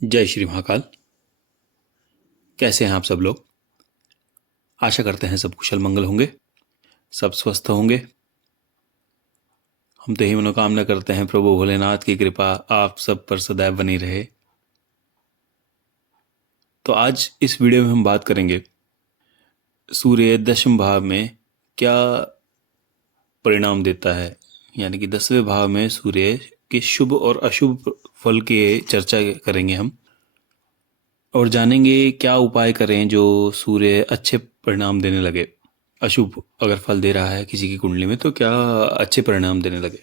जय श्री महाकाल। कैसे हैं आप सब लोग? आशा करते हैं सब कुशल मंगल होंगे, सब स्वस्थ होंगे। हम तो यही मनोकामना करते हैं प्रभु भोलेनाथ की कृपा आप सब पर सदैव बनी रहे। तो आज इस वीडियो में हम बात करेंगे सूर्य दशम भाव में क्या परिणाम देता है, यानी कि 10वें भाव में सूर्य के शुभ और अशुभ फल के चर्चा करेंगे हम, और जानेंगे क्या उपाय करें जो सूर्य अच्छे परिणाम देने लगे। अशुभ अगर फल दे रहा है किसी की कुंडली में तो क्या अच्छे परिणाम देने लगे।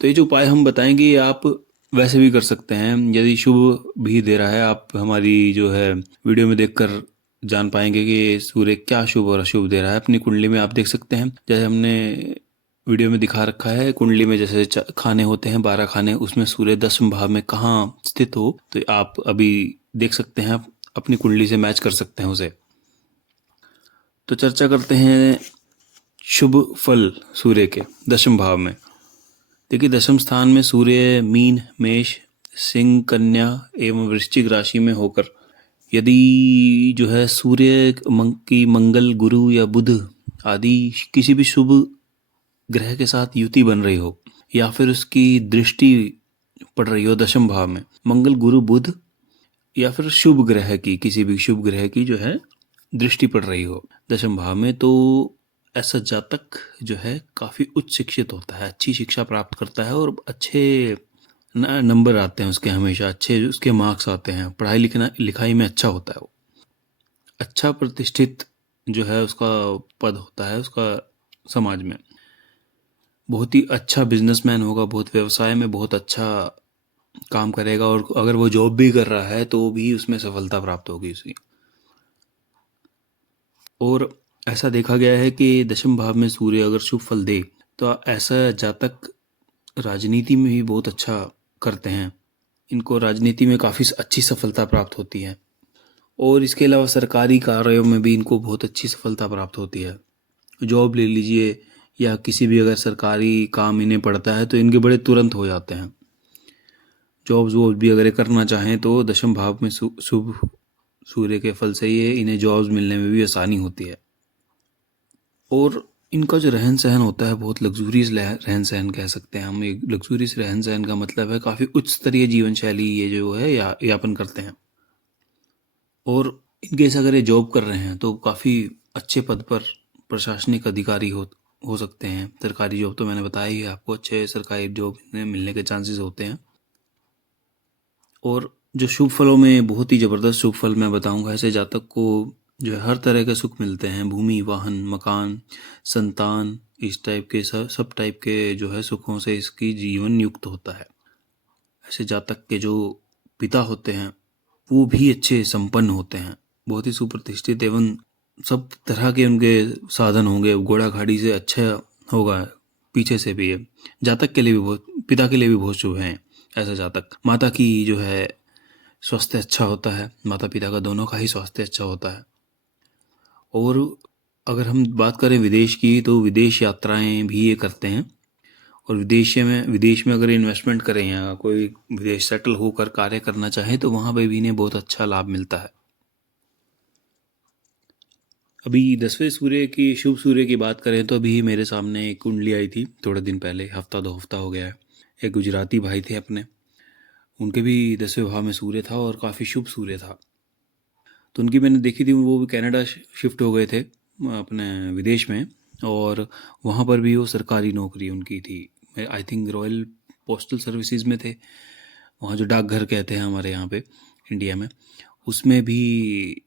तो ये जो उपाय हम बताएंगे ये आप वैसे भी कर सकते हैं। यदि शुभ भी दे रहा है, आप हमारी जो है वीडियो में देखकर जान पाएंगे कि सूर्य क्या शुभ और अशुभ दे रहा है। अपनी कुंडली में आप देख सकते हैं, जैसे हमने वीडियो में दिखा रखा है। कुंडली में जैसे खाने होते हैं 12 खाने, उसमें सूर्य 10वें भाव में कहाँ स्थित हो तो आप अभी देख सकते हैं, आप अपनी कुंडली से मैच कर सकते हैं उसे। तो चर्चा करते हैं शुभ फल सूर्य के 10वें भाव में। देखिए, 10वें स्थान में सूर्य मीन, मेष, सिंह, कन्या एवं वृश्चिक राशि में होकर यदि जो है सूर्य की मंगल, गुरु या बुध आदि किसी भी शुभ ग्रह के साथ युति बन रही हो, या फिर उसकी दृष्टि पड़ रही हो 10वें भाव में, मंगल, गुरु, बुध या फिर शुभ ग्रह की, किसी भी शुभ ग्रह की जो है दृष्टि पड़ रही हो 10वें भाव में, तो ऐसा जातक जो है काफ़ी उच्च शिक्षित होता है, अच्छी शिक्षा प्राप्त करता है और अच्छे नंबर आते हैं उसके, हमेशा अच्छे उसके मार्क्स आते हैं, पढ़ाई लिखाई में अच्छा होता है वो, अच्छा प्रतिष्ठित जो है उसका पद होता है उसका समाज में, बहुत ही अच्छा बिजनेसमैन होगा, बहुत व्यवसाय में बहुत अच्छा काम करेगा, और अगर वो जॉब भी कर रहा है तो भी उसमें सफलता प्राप्त होगी उसकी। और ऐसा देखा गया है कि 10वें भाव में सूर्य अगर शुभ फल दे तो ऐसा जातक राजनीति में भी बहुत अच्छा करते हैं, इनको राजनीति में काफ़ी अच्छी सफलता प्राप्त होती है, और इसके अलावा सरकारी कार्यों में भी इनको बहुत अच्छी सफलता प्राप्त होती है। जॉब ले लीजिए या किसी भी अगर सरकारी काम इन्हें पड़ता है तो इनके बड़े तुरंत हो जाते हैं। जॉब्स वॉब्स भी अगर करना चाहें तो 10वें भाव में शुभ सूर्य के फल से ये इन्हें जॉब्स मिलने में भी आसानी होती है। और इनका जो रहन सहन होता है बहुत लग्जूरियस रहन सहन कह सकते हैं हम। एक लग्जूरियस रहन सहन का मतलब है काफ़ी उच्च स्तरीय जीवन शैली ये जो है यापन करते हैं। और इनकेस अगर ये जॉब कर रहे हैं तो काफ़ी अच्छे पद पर प्रशासनिक अधिकारी हो सकते हैं। सरकारी जॉब तो मैंने बताया ही है आपको, अच्छे सरकारी जॉब मिलने के चांसेस होते हैं। और जो शुभ फलों में बहुत ही ज़बरदस्त शुभ फल मैं बताऊंगा, ऐसे जातक को जो है हर तरह के सुख मिलते हैं, भूमि, वाहन, मकान, संतान, इस टाइप के सब टाइप के जो है सुखों से इसकी जीवन युक्त होता है। ऐसे जातक के जो पिता होते हैं वो भी अच्छे संपन्न होते हैं, बहुत ही सुप्रतिष्ठित एवं सब तरह के उनके साधन होंगे, घोड़ा गाड़ी से अच्छा होगा। पीछे से भी है जातक के लिए भी बहुत, पिता के लिए भी बहुत शुभ है ऐसा जातक। माता की जो है स्वास्थ्य अच्छा होता है, माता पिता का दोनों का ही स्वास्थ्य अच्छा होता है। और अगर हम बात करें विदेश की तो विदेश यात्राएं भी ये करते हैं, और विदेश में अगर इन्वेस्टमेंट करें या कोई विदेश सेटल होकर कार्य करना चाहे तो वहाँ पे भी इन्हें बहुत अच्छा लाभ मिलता है। अभी 10वें सूर्य की, शुभ सूर्य की बात करें तो अभी मेरे सामने एक कुंडली आई थी थोड़े दिन पहले, हफ्ता 2 हफ्ता हो गया है। एक गुजराती भाई थे अपने, उनके भी 10वें भाव में सूर्य था और काफ़ी शुभ सूर्य था। तो उनकी मैंने देखी थी, वो भी कनाडा शिफ्ट हो गए थे अपने विदेश में, और वहाँ पर भी वो सरकारी नौकरी उनकी थी। I think royal postal services में थे, वहाँ जो डाकघर कहते हैं हमारे यहाँ पे इंडिया में, उसमें भी,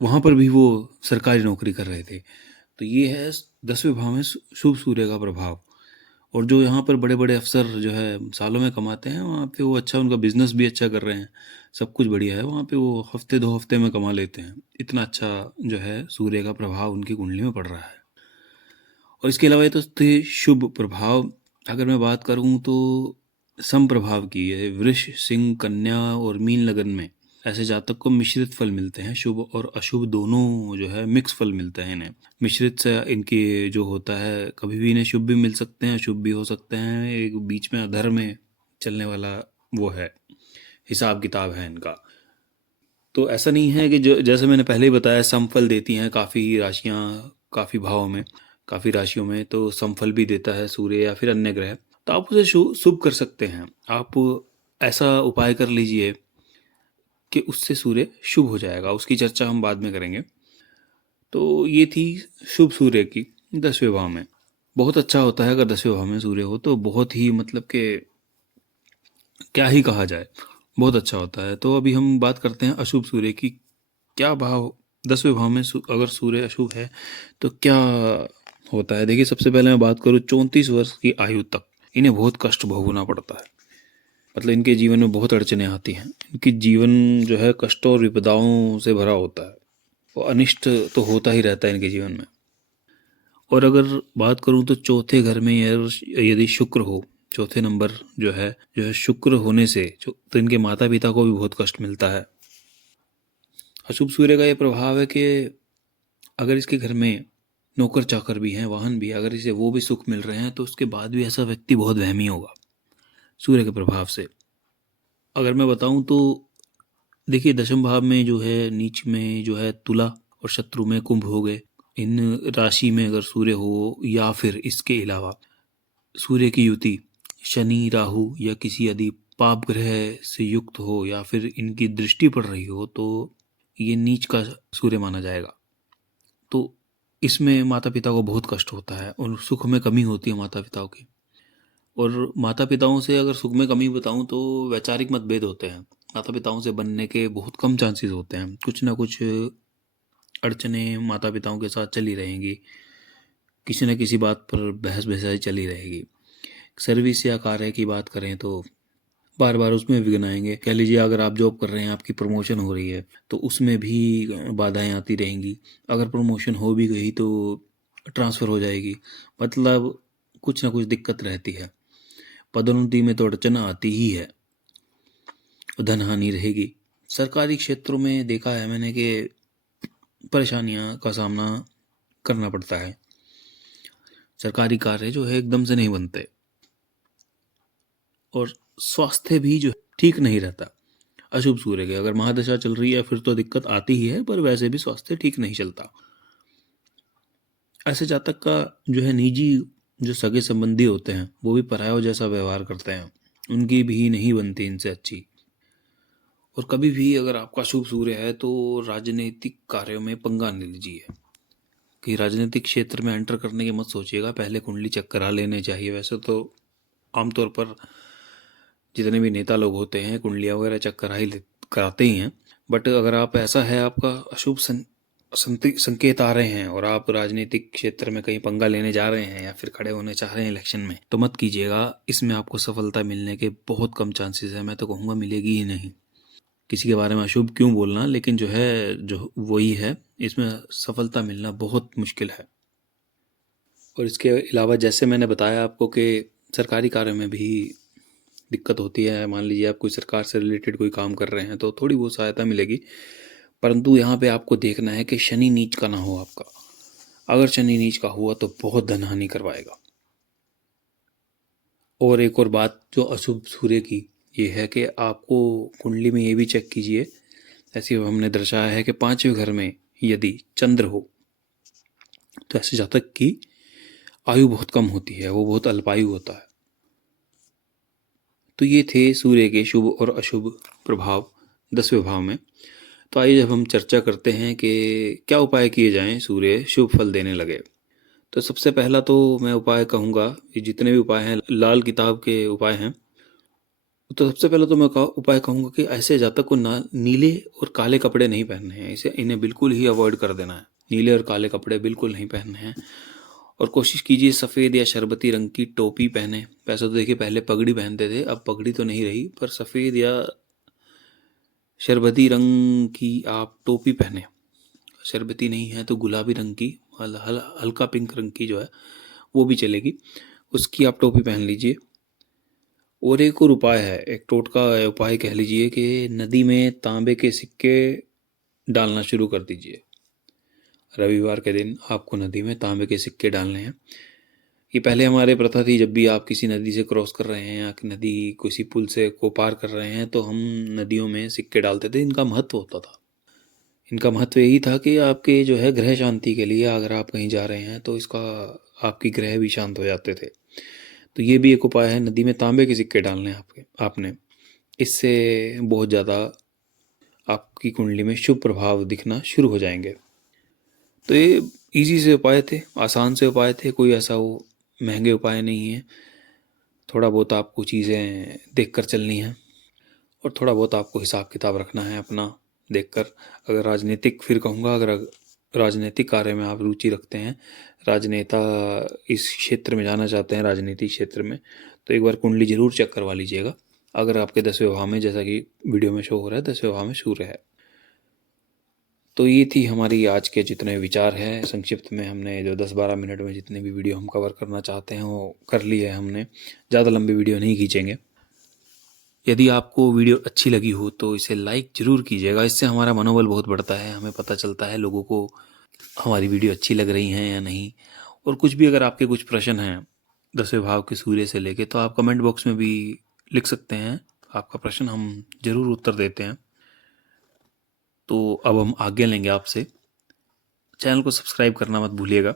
वहाँ पर भी वो सरकारी नौकरी कर रहे थे। तो ये है 10वें भाव में शुभ सूर्य का प्रभाव। और जो यहाँ पर बड़े बड़े अफसर जो है सालों में कमाते हैं, वहाँ पे वो अच्छा, उनका बिजनेस भी अच्छा कर रहे हैं, सब कुछ बढ़िया है वहाँ पे, वो हफ्ते 2 हफ्ते में कमा लेते हैं। इतना अच्छा जो है सूर्य का प्रभाव उनकी कुंडली में पड़ रहा है। और इसके अलावा ये तो थे शुभ प्रभाव। अगर मैं बात करूँ तो सम प्रभाव की है, वृष, सिंह, कन्या और मीन लगन में ऐसे जातक को मिश्रित फल मिलते हैं, शुभ और अशुभ दोनों जो है मिक्स फल मिलते हैं इन्हें। मिश्रित से इनके जो होता है, कभी भी इन्हें शुभ भी मिल सकते हैं, अशुभ भी हो सकते हैं, एक बीच में अधर में चलने वाला वो है हिसाब किताब है इनका। तो ऐसा नहीं है कि जो जैसे मैंने पहले ही बताया समफल देती हैं काफ़ी राशियाँ, काफ़ी भावों में, काफ़ी राशियों में, तो समफल भी देता है सूर्य या फिर अन्य ग्रह। तो आप उसे शुभ कर सकते हैं। आप ऐसा उपाय कर लीजिए कि उससे सूर्य शुभ हो जाएगा। उसकी चर्चा हम बाद में करेंगे। तो ये थी शुभ सूर्य की 10वें भाव में। बहुत अच्छा होता है अगर 10वें भाव में सूर्य हो, तो बहुत ही मतलब कि क्या ही कहा जाए, बहुत अच्छा होता है। तो अभी हम बात करते हैं अशुभ सूर्य की। क्या भाव 10वें भाव में अगर सूर्य अशुभ है तो क्या होता है। देखिए, सबसे पहले मैं बात करूँ 34 वर्ष की आयु तक इन्हें बहुत कष्ट भोगना पड़ता है। मतलब इनके जीवन में बहुत अड़चने आती हैं। इनकी जीवन जो है कष्टों और विपदाओं से भरा होता है। वो अनिष्ट तो होता ही रहता है इनके जीवन में। और अगर बात करूं तो चौथे घर में यदि शुक्र हो, चौथे नंबर जो है शुक्र होने से तो इनके माता पिता को भी बहुत कष्ट मिलता है। अशुभ सूर्य का ये प्रभाव है कि अगर इसके घर में नौकर चाकर भी हैं, वाहन भी, अगर इसे वो भी सुख मिल रहे हैं तो उसके बाद भी ऐसा व्यक्ति बहुत वहमी होगा सूर्य के प्रभाव से। अगर मैं बताऊं तो देखिए, दशम भाव में जो है, नीच में जो है तुला और शत्रु में कुंभ हो गए। इन राशि में अगर सूर्य हो या फिर इसके अलावा सूर्य की युति शनि, राहु या किसी यदि पाप ग्रह से युक्त हो या फिर इनकी दृष्टि पड़ रही हो तो ये नीच का सूर्य माना जाएगा। तो इसमें माता पिता को बहुत कष्ट होता है और सुख में कमी होती है माता पिताओं की। और माता पिताओं से अगर सुख में कमी बताऊं तो वैचारिक मतभेद होते हैं। माता पिताओं से बनने के बहुत कम चांसेस होते हैं। कुछ ना कुछ अड़चने माता पिताओं के साथ चली रहेंगी, किसी न किसी बात पर बहस बहसाई चली रहेगी। सर्विस या कार्य की बात करें तो बार बार उसमें विघ्न आएंगे। कह लीजिए, अगर आप जॉब कर रहे हैं, आपकी प्रमोशन हो रही है तो उसमें भी बाधाएं आती रहेंगी। अगर प्रमोशन हो भी गई तो ट्रांसफ़र हो जाएगी। मतलब कुछ ना कुछ दिक्कत रहती है। पदोन्नति में तो अड़चना आती ही है, धन हानि रहेगी। सरकारी क्षेत्रों में देखा है मैंने कि परेशानियां का सामना करना पड़ता है। सरकारी कार्य जो है एकदम से नहीं बनते और स्वास्थ्य भी जो ठीक नहीं रहता अशुभ सूर्य के। अगर महादशा चल रही है फिर तो दिक्कत आती ही है, पर वैसे भी स्वास्थ्य ठीक नहीं चलता। ऐसे जातक का जो है निजी जो सगे संबंधी होते हैं वो भी परायों जैसा व्यवहार करते हैं। उनकी भी नहीं बनती इनसे अच्छी। और कभी भी अगर आपका शुभ सूर्य है तो राजनीतिक कार्यों में पंगा नहीं लीजिए। कि राजनीतिक क्षेत्र में एंटर करने की मत सोचिएगा, पहले कुंडली चेक करा लेने चाहिए। वैसे तो आमतौर पर जितने भी नेता लोग होते हैं कुंडलियाँ वगैरह चेक कराते ही हैं। बट अगर आप ऐसा है, आपका अशुभ संकेत आ रहे हैं और आप राजनीतिक क्षेत्र में कहीं पंगा लेने जा रहे हैं या फिर खड़े होने चाह रहे हैं इलेक्शन में, तो मत कीजिएगा। इसमें आपको सफलता मिलने के बहुत कम चांसेस है। मैं तो कहूँगा मिलेगी ही नहीं। किसी के बारे में अशुभ क्यों बोलना, लेकिन जो है जो वही है, इसमें सफलता मिलना बहुत मुश्किल है। और इसके अलावा जैसे मैंने बताया आपको कि सरकारी कार्य में भी दिक्कत होती है। मान लीजिए आप कोई सरकार से रिलेटेड कोई काम कर रहे हैं तो थोड़ी बहुत सहायता मिलेगी, परंतु यहाँ पे आपको देखना है कि शनि नीच का ना हो आपका। अगर शनि नीच का हुआ तो बहुत धन हानि करवाएगा। और एक और बात जो अशुभ सूर्य की ये है कि आपको कुंडली में ये भी चेक कीजिए, ऐसे हमने दर्शाया है कि 5वें घर में यदि चंद्र हो तो ऐसे जातक की आयु बहुत कम होती है, वो बहुत अल्पायु होता है। तो ये थे सूर्य के शुभ और अशुभ प्रभाव 10वें भाव में। तो आइए जब हम चर्चा करते हैं कि क्या उपाय किए जाएं सूर्य शुभ फल देने लगे। तो सबसे पहला तो मैं उपाय कहूँगा, ये जितने भी उपाय हैं लाल किताब के उपाय हैं। तो सबसे पहले तो मैं उपाय कहूँगा कि ऐसे जातक को ना नीले और काले कपड़े नहीं पहनने हैं। इन्हें बिल्कुल ही अवॉइड कर देना है। नीले और काले कपड़े बिल्कुल नहीं पहनने हैं। और कोशिश कीजिए सफ़ेद या शरबती रंग की टोपी पहने। वैसे तो देखिए पहले पगड़ी पहनते थे, अब पगड़ी तो नहीं रही, पर सफ़ेद या शरबती रंग की आप टोपी पहने। शरबती नहीं है तो गुलाबी रंग की, हल्का पिंक रंग की जो है वो भी चलेगी, उसकी आप टोपी पहन लीजिए। और एक और उपाय है, एक टोटका उपाय कह लीजिए कि नदी में तांबे के सिक्के डालना शुरू कर दीजिए। रविवार के दिन आपको नदी में तांबे के सिक्के डालने हैं। ये पहले हमारे प्रथा थी, जब भी आप किसी नदी से क्रॉस कर रहे हैं या नदी किसी पुल से को पार कर रहे हैं तो हम नदियों में सिक्के डालते थे। इनका महत्व होता था, इनका महत्व यही था कि आपके जो है ग्रह शांति के लिए, अगर आप कहीं जा रहे हैं तो इसका आपकी ग्रह भी शांत हो जाते थे। तो ये भी एक उपाय है, नदी में तांबे के सिक्के डालने आपने। इससे बहुत ज़्यादा आपकी कुंडली में शुभ प्रभाव दिखना शुरू हो जाएंगे। तो ये इजी से उपाय थे, आसान से उपाय थे, कोई ऐसा वो महंगे उपाय नहीं है। थोड़ा बहुत आपको चीज़ें देख कर चलनी है और थोड़ा बहुत आपको हिसाब किताब रखना है अपना देखकर। अगर राजनीतिक, फिर कहूँगा, अगर राजनीतिक कार्य में आप रुचि रखते हैं, राजनेता इस क्षेत्र में जाना चाहते हैं, राजनीतिक क्षेत्र में, तो एक बार कुंडली जरूर चेक करवा लीजिएगा। अगर आपके 10वें भाव में, जैसा कि वीडियो में शो हो रहा है, 10वें भाव में सूर्य है। तो ये थी हमारी आज के जितने विचार हैं, संक्षिप्त में हमने जो 10-12 मिनट में जितने भी वीडियो हम कवर करना चाहते हैं वो कर ली है हमने। ज़्यादा लंबी वीडियो नहीं खींचेंगे। यदि आपको वीडियो अच्छी लगी हो तो इसे लाइक ज़रूर कीजिएगा, इससे हमारा मनोबल बहुत बढ़ता है, हमें पता चलता है लोगों को हमारी वीडियो अच्छी लग रही हैं या नहीं। और कुछ भी अगर आपके कुछ प्रश्न हैं 10वें भाव के सूर्य से लेके, तो आप कमेंट बॉक्स में भी लिख सकते हैं आपका प्रश्न, हम ज़रूर उत्तर देते हैं। तो अब हम आज्ञा लेंगे आपसे। चैनल को सब्सक्राइब करना मत भूलिएगा,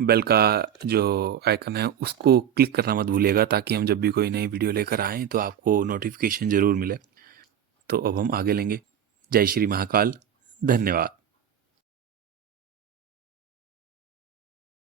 बेल का जो आइकन है उसको क्लिक करना मत भूलिएगा, ताकि हम जब भी कोई नई वीडियो लेकर आएँ तो आपको नोटिफिकेशन ज़रूर मिले। तो अब हम आगे लेंगे। जय श्री महाकाल, धन्यवाद।